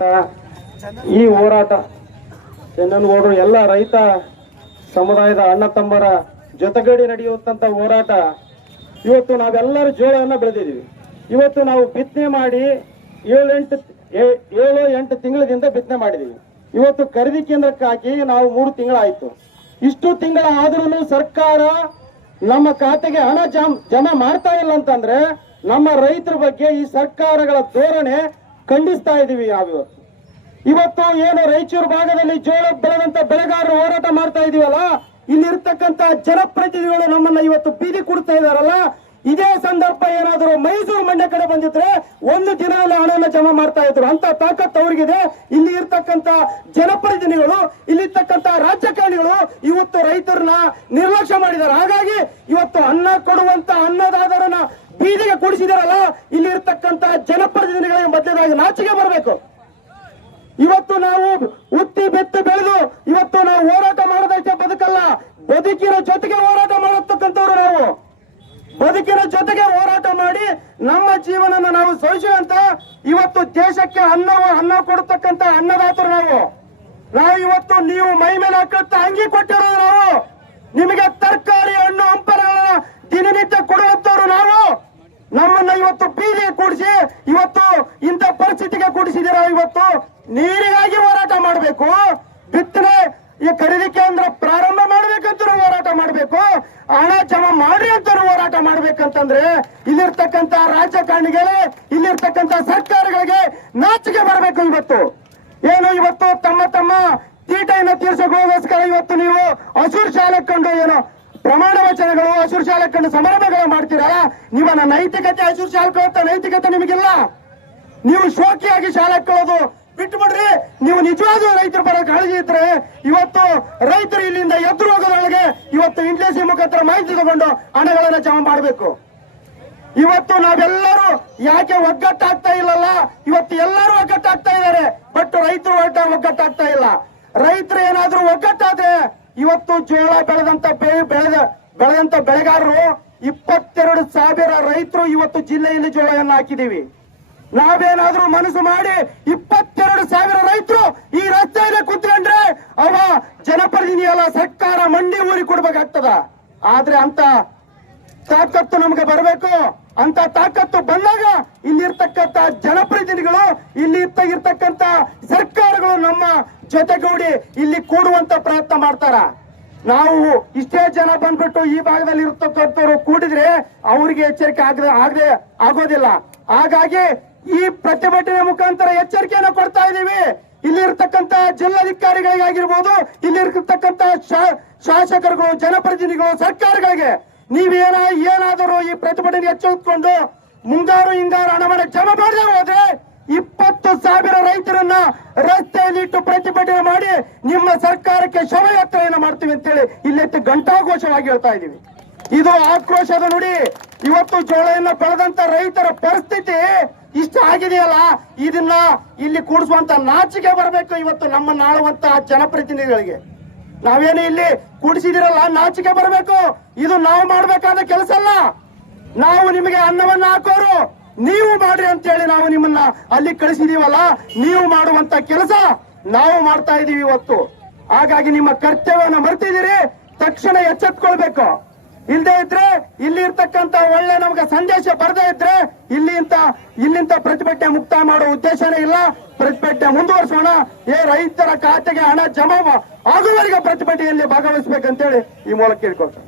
ಹೋರಾಟ, ಈ ಹೋರಾಟ ಚೆನ್ನನಗೌಡರು ಎಲ್ಲ ರೈತ ಸಮುದಾಯದ ಅಣ್ಣ ತಮ್ಮರ ಜೊತೆಗೂಡಿ ನಡೆಯುವಂತ ಹೋರಾಟ. ಇವತ್ತು ನಾವೆಲ್ಲರೂ ಜೋಳವನ್ನು ಬೆಳೆದಿದ್ದೀವಿ. ಇವತ್ತು ನಾವು ಬಿತ್ತನೆ ಮಾಡಿ 7-8 ತಿಂಗಳಿಂದ ಬಿತ್ತನೆ ಮಾಡಿದೀವಿ. ಇವತ್ತು ಖರೀದಿ ಕೇಂದ್ರಕ್ಕೆ ಹಾಕಿ ನಾವು 3 ತಿಂಗಳಾಯ್ತು. ಇಷ್ಟು ತಿಂಗಳ ಆದ್ರೂ ಸರ್ಕಾರ ನಮ್ಮ ಖಾತೆಗೆ ಹಣ ಜಮಾ ಮಾಡ್ತಾ ಇಲ್ಲ ಅಂತಂದ್ರೆ ನಮ್ಮ ರೈತರ ಬಗ್ಗೆ ಈ ಸರ್ಕಾರಗಳ ಧೋರಣೆ ಖಂಡಿಸ್ತಾ ಇದೀವಿ. ಇವತ್ತು ಏನು ರಾಯಚೂರು ಭಾಗದಲ್ಲಿ ಜೋಳ ಬೆಳೆದಂತ ಬೆಳೆಗಾರರು ಹೋರಾಟ ಮಾಡ್ತಾ ಇದೀವಲ್ಲ, ಇಲ್ಲಿರ್ತಕ್ಕಂತ ಜನಪ್ರತಿನಿಧಿಗಳು ನಮ್ಮನ್ನ ಇವತ್ತು ಬೀದಿ ಕೊಡ್ತಾ ಇದಾರಲ್ಲ, ಇದೇ ಸಂದರ್ಭ ಏನಾದರೂ ಮೈಸೂರು ಮಂಡ್ಯ ಕಡೆ ಬಂದಿದ್ರೆ 1 ದಿನದಲ್ಲಿ ಹಣವನ್ನು ಜಮಾ ಮಾಡ್ತಾ ಇದ್ರು. ಅಂತ ತಾಕತ್ ಅವ್ರಿಗಿದೆ. ಇಲ್ಲಿ ಇರ್ತಕ್ಕಂತ ಜನಪ್ರತಿನಿಧಿಗಳು, ಇಲ್ಲಿರ್ತಕ್ಕಂತ ರಾಜಕಾರಣಿಗಳು ಇವತ್ತು ರೈತರನ್ನ ನಿರ್ಲಕ್ಷ್ಯ ಮಾಡಿದ್ದಾರೆ. ಹಾಗಾಗಿ ಇವತ್ತು ಅನ್ನ ಕೊಡುವಂತ ಅನ್ನದಾತರನ್ನ ಬೀದಿಗೆ ಕೂಡಿಸಿದಾರಲ್ಲ, ಇಲ್ಲಿ ಇರ್ತಕ್ಕಂತ ಜನಪ್ರತಿನಿಧಿಗಳಿಗೆ ಮಧ್ಯದಾಗಿ ನಾಚಿಕೆ ಬರಬೇಕು. ಇವತ್ತು ನಾವು ಉತ್ತಿ ಬೆತ್ತು ಬೆಳೆದು ಇವತ್ತು ನಾವು ಹೋರಾಟ ಮಾಡೋದಕ್ಕೆ ಬದುಕಲ್ಲ, ಬದುಕಿನ ಜೊತೆಗೆ ಹೋರಾಟ ಮಾಡತಕ್ಕಂಥವ್ರು ನಾವು. ಬದುಕಿನ ಜೊತೆಗೆ ಹೋರಾಟ ಮಾಡಿ ನಮ್ಮ ಜೀವನನ ನಾವು ಸಹಿಸುವಂತ ಇವತ್ತು ದೇಶಕ್ಕೆ ಅನ್ನ ಕೊಡತಕ್ಕಂತ ಅನ್ನದಾತರು ನಾವು ಇವತ್ತು ನೀವು ಮೈ ಮೇಲೆ ಹಾಕಂತ ಅಂಗಿ ಕೊಟ್ಟಿರೋದು ನಾವು. ನಿಮಗೆ ತರಕಾರಿ ಹಣ್ಣು ಹಂಪಲುಗಳನ್ನ ದಿನನಿತ್ಯ ಕೊಡುವಂತವ್ರು ನಾವು. ನಮ್ಮನ್ನ ಇವತ್ತು ಬೀದಿಗೆ ಕೂಡಿಸಿ ಇವತ್ತು ಇಂಥ ಪರಿಸ್ಥಿತಿಗೆ ಕೂಡಿಸಿದಿರ. ಇವತ್ತು ನೀರಿಗಾಗಿ ಹೋರಾಟ ಮಾಡಬೇಕು, ಬಿತ್ತನೆ ಈ ಖರೀದಿ ಕೇಂದ್ರ ಪ್ರಾರಂಭ ಮಾಡ್ಬೇಕಂತ ಹೋರಾಟ ಮಾಡಬೇಕು, ಹಣ ಜಮಾ ಮಾಡ್ರಿ ಅಂತ ಹೋರಾಟ ಮಾಡ್ಬೇಕಂತಂದ್ರೆ ಇಲ್ಲಿರ್ತಕ್ಕಂತ ರಾಜಕಾರಣಿಗಳೇ, ಇಲ್ಲಿರ್ತಕ್ಕಂತ ಸರ್ಕಾರಗಳಿಗೆ ನಾಚಿಕೆ ಬರಬೇಕು. ಇವತ್ತು ತಮ್ಮ ತೀಟೆಯನ್ನು ತೀರ್ಸೋಗೋಸ್ಕರ ಇವತ್ತು ನೀವು ಹಸೂರು ಶಾಲೆ ಕಂಡು ಏನೋ ಪ್ರಮಾಣ ವಚನಗಳು, ಹಸೂರು ಶಾಲೆ ಕಂಡು ಸಮಾರಂಭಗಳು ಮಾಡ್ತೀರಲ್ಲ, ನೀವನ್ನ ನೈತಿಕತೆ ಹಸೂರು ಶಾಲೆ ಕಳತ್ತ ನೈತಿಕತೆ ನಿಮಗಿಲ್ಲ. ನೀವು ಶೋಕಿಯಾಗಿ ಶಾಲೆ ಕಳೋದು ಬಿಟ್ಟು ಬಿಡ್ರಿ. ನೀವು ನಿಜವಾದ ರೈತರ ಪರ ಕಾಳಜಿ ಇದ್ರೆ ಇವತ್ತು ರೈತರು ಇಲ್ಲಿಂದ ಎದುರು ಹೋಗೋದ್ರೊಳಗೆ ಇವತ್ತು ಇಂಗ್ಲಿಷ್ ಮುಖಾಂತರ ಮಾಹಿತಿ ತಗೊಂಡು ಹಣಗಳನ್ನ ಜಮಾ ಮಾಡಬೇಕು. ಇವತ್ತು ನಾವೆಲ್ಲರೂ ಯಾಕೆ ಒಗ್ಗಟ್ಟಾಗ್ತಾ ಇಲ್ಲಲ್ಲ? ಇವತ್ತು ಎಲ್ಲರೂ ಒಗ್ಗಟ್ಟಾಗ್ತಾ ಇದ್ದಾರೆ, ಬಟ್ ರೈತರು ಒಗ್ಗಟ್ಟಾಗ್ತಾ ಇಲ್ಲ. ರೈತರು ಏನಾದ್ರೂ ಒಗ್ಗಟ್ಟಾದ್ರೆ ಇವತ್ತು ಜೋಳ ಬೆಳೆದಂತ ಬೆಳೆಗಾರರು 22,000 ರೈತರು ಇವತ್ತು ಜಿಲ್ಲೆಯಲ್ಲಿ ಜೋಳವನ್ನು ಹಾಕಿದೀವಿ. ನಾವೇನಾದ್ರೂ ಮನಸ್ಸು ಮಾಡಿ 22,000 ರೈತರು ಈ ರಸ್ತೆಯಲ್ಲಿ ಕುತ್ಕೊಂಡ್ರೆ ಅವ ಜನಪ್ರತಿನಿಧಿ ಅಲ್ಲ, ಸರ್ಕಾರ ಮಂಡಿ ಊರಿ ಕೊಡ್ಬೇಕಾಗ್ತದ. ಆದ್ರೆ ಅಂತ ತಾಕತ್ತು ನಮ್ಗೆ ಬರಬೇಕು. ಅಂತ ತಾಕತ್ತು ಬಂದಾಗ ಇಲ್ಲಿರ್ತಕ್ಕಂತ ಜನಪ್ರತಿನಿಧಿಗಳು, ಇಲ್ಲಿ ಇರ್ತಕ್ಕಂತ ಸರ್ಕಾರಗಳು ನಮ್ಮ ಜೊತೆಗೂಡಿ ಇಲ್ಲಿ ಕೂಡುವಂತ ಪ್ರಯತ್ನ ಮಾಡ್ತಾರ. ನಾವು ಇಷ್ಟೇ ಜನ ಬಂದ್ಬಿಟ್ಟು ಈ ಭಾಗದಲ್ಲಿ ಇರ್ತಕ್ಕಂಥವ್ರು ಕೂಡಿದ್ರೆ ಅವರಿಗೆ ಎಚ್ಚರಿಕೆ ಆಗೋದಿಲ್ಲ. ಹಾಗಾಗಿ ಈ ಪ್ರತಿಭಟನೆ ಮುಖಾಂತರ ಎಚ್ಚರಿಕೆಯನ್ನು ಕೊಡ್ತಾ ಇದ್ದೀವಿ. ಇಲ್ಲಿ ಇರ್ತಕ್ಕಂತ ಜಿಲ್ಲಾಧಿಕಾರಿಗಳಿಗಾಗಿರ್ಬೋದು, ಇಲ್ಲಿ ಇರ್ತಕ್ಕಂತ ಶಾಸಕರುಗಳು, ಜನಪ್ರತಿನಿಧಿಗಳು, ಸರ್ಕಾರಗಳಿಗೆ ಏನಾದರೂ ಈ ಪ್ರತಿಭಟನೆ ಎಚ್ಚೆತ್ತುಕೊಂಡು ಮುಂಗಾರು ಹಿಂಗಾರು ಹಣವನ್ನು ಜಮಾ ಮಾಡದೆ ಹೋದ್ರೆ 20,000 ರೈತರನ್ನ ರಸ್ತೆಯಲ್ಲಿ ಇಟ್ಟು ಪ್ರತಿಭಟನೆ ಮಾಡಿ ನಿಮ್ಮ ಸರ್ಕಾರಕ್ಕೆ ಶವಯಾತ್ರೆಯನ್ನು ಮಾಡ್ತೀವಿ ಅಂತೇಳಿ ಇಲ್ಲೆತ್ತು ಘಂಟಾಘೋಷವಾಗಿ ಹೇಳ್ತಾ ಇದೀವಿ. ಇದು ಆಕ್ರೋಶದ ನುಡಿ. ಇವತ್ತು ಜೋಳವನ್ನು ಬೆಳೆದಂತ ರೈತರ ಪರಿಸ್ಥಿತಿ ಇಷ್ಟ ಆಗಿದೆಯಲ್ಲ, ಇದನ್ನ ಇಲ್ಲಿ ಕೂಡಿಸುವಂತ ನಾಚಿಕೆ ಬರಬೇಕು. ಇವತ್ತು ನಮ್ಮನ್ನ ಆಳುವಂತ ಜನಪ್ರತಿನಿಧಿಗಳಿಗೆ ನಾವೇನು ಇಲ್ಲಿ ಕೂಡಿಸಿದಿರಲ್ಲ, ನಾಚಿಕೆ ಬರಬೇಕು. ಇದು ನಾವು ಮಾಡಬೇಕಾದ ಕೆಲಸ ಅಲ್ಲ. ನಾವು ನಿಮಗೆ ಅನ್ನವನ್ನ ಹಾಕೋರು, ನೀವು ಮಾಡ್ರಿ ಅಂತ ಹೇಳಿ ನಾವು ನಿಮ್ಮನ್ನ ಅಲ್ಲಿ ಕಳಿಸಿದೀವಲ್ಲ, ನೀವು ಮಾಡುವಂತ ಕೆಲಸ ನಾವು ಮಾಡ್ತಾ ಇದೀವಿ ಇವತ್ತು. ಹಾಗಾಗಿ ನಿಮ್ಮ ಕರ್ತವ್ಯವನ್ನು ಮರ್ತಿದ್ದೀರಿ, ತಕ್ಷಣ ಎಚ್ಚೆತ್ಕೊಳ್ಬೇಕು. ಇಲ್ಲದೆ ಇದ್ರೆ ಇಲ್ಲಿ ಇರ್ತಕ್ಕಂತ ಒಳ್ಳೆ ನಮ್ಗೆ ಸಂದೇಶ ಬರದೇ ಇದ್ರೆ ಇಲ್ಲಿಂದ ಪ್ರತಿಭಟನೆ ಮುಕ್ತಾಯ ಮಾಡೋ ಉದ್ದೇಶನೇ ಇಲ್ಲ. ಪ್ರತಿಭಟನೆ ಮುಂದುವರಿಸೋಣ. ರೈತರ ಖಾತೆಗೆ ಹಣ ಜಮಾ ಆಗುವವರೆಗೆ ಪ್ರತಿಭಟನೆಯಲ್ಲಿ ಭಾಗವಹಿಸಬೇಕಂತೇಳಿ ಈ ಮೂಲಕ ಕೇಳ್ಕೊಳ್ತಾರೆ.